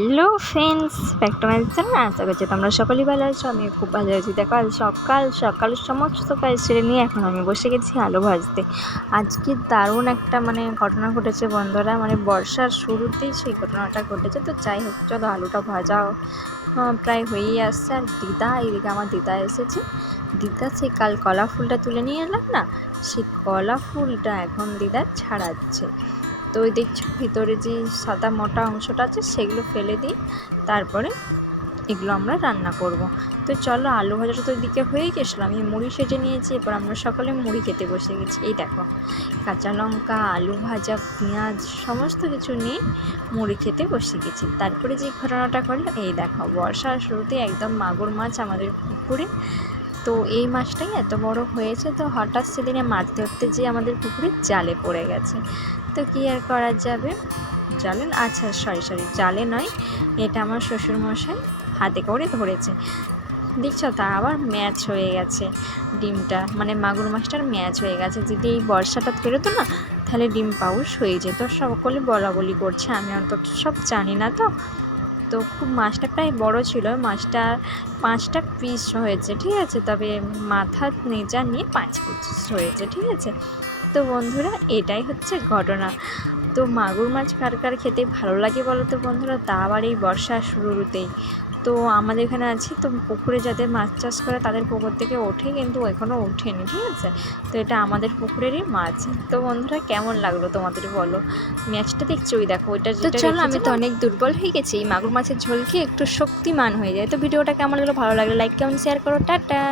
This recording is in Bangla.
Hello friends, back to my channel. আশা করছি তোমরা সকলেই ভালো আছো। আমি খুব ভালো আছি। দেখো, আজ সকাল সকাল সমস্ত কাজ সেরে নিয়ে এখন আমি বসে গেছি আলু ভাজতে। আজকে দারুণ একটা ঘটনা ঘটেছে বন্ধুরা, বর্ষার শুরুতেই সেই ঘটনাটা ঘটেছে। তো যাই হোক, চলো আলুটা ভাজা প্রায় হয়েই আসছে। আর দিদা, এইদিকে আমার দিদা এসেছে। দিদা সেই কাল কলা ফুলটা তুলে নিয়ে এলাম না, সেই কলা ফুলটা এখন দিদা ছাড়াচ্ছে। তো ওই দেখছো ভিতরে যে সাদা মোটা অংশটা আছে সেগুলো ফেলে দিয়ে তারপরে এগুলো আমরা রান্না করব। তো চলো, আলু ভাজাটা তো ওইদিকে হয়ে গেছিলো, আমি মুড়ি সেজে নিয়েছি। এরপর আমরা সকলে মুড়ি খেতে বসে গেছি। এই দেখো, কাঁচা লঙ্কা, আলু ভাজা, পেঁয়াজ সমস্ত কিছু নিয়ে মুড়ি খেতে বসে গেছি। তারপরে যে ঘটনাটা করলো, এই দেখো, বর্ষার শুরুতে একদম মাগুর মাছ আমাদের পুকুরে। তো এই মাছটাই এত বড় হয়েছে, তো হঠাৎ সেদিনে মাছ ধরতে যেয়ে আমাদের পুকুরে জালে পড়ে গেছে। তো কী আর করা যাবে, জালে আচ্ছা সরি জালে নয়, এটা আমার শ্বশুরমশাই হাতে করে ধরেছে। দেখছো, তা আবার ম্যাচ হয়ে গেছে ডিমটা, মাগুর মাছটার ম্যাচ হয়ে গেছে। যদি এই বর্ষাটা পেরোতো না, তাহলে ডিম পাউস হয়ে যেত। সকলে বলা বলি করছে, আমি অন্তত সব জানি না। তো খুব মাছটা প্রায় বড় ছিল, মাছটা 5টা পিস হয়েছে, ঠিক আছে। তবে মাথা নেজা নিয়ে 5 পিস হয়েছে, ঠিক আছে। তো বন্ধুরা, এটাই হচ্ছে ঘটনা। তো মাগুর মাছ কার কার খেতে ভালো লাগে বলো তো বন্ধুরা, তা আবার এই বর্ষার শুরুতেই। তো আমাদের এখানে আছি, তো পুকুরে যাদের মাছ চাষ করে তাদের পুকুর থেকে ওঠে, কিন্তু এখনও ওঠেনি, ঠিক আছে। তো এটা আমাদের পুকুরেরই মাছ। তো বন্ধুরা, কেমন লাগলো তোমাদের বলো? ম্যাচটা দেখছো, ওই দেখো, ওইটা যেটা চলো, আমি তো অনেক দুর্বল হয়ে গেছি, এই মাগুর মাছের ঝোল খেয়ে একটু শক্তিমান হয়ে যায়। তো ভিডিওটা কেমন লাগলো, ভালো লাগলে লাইক কমেন্ট শেয়ার করো। টাটা।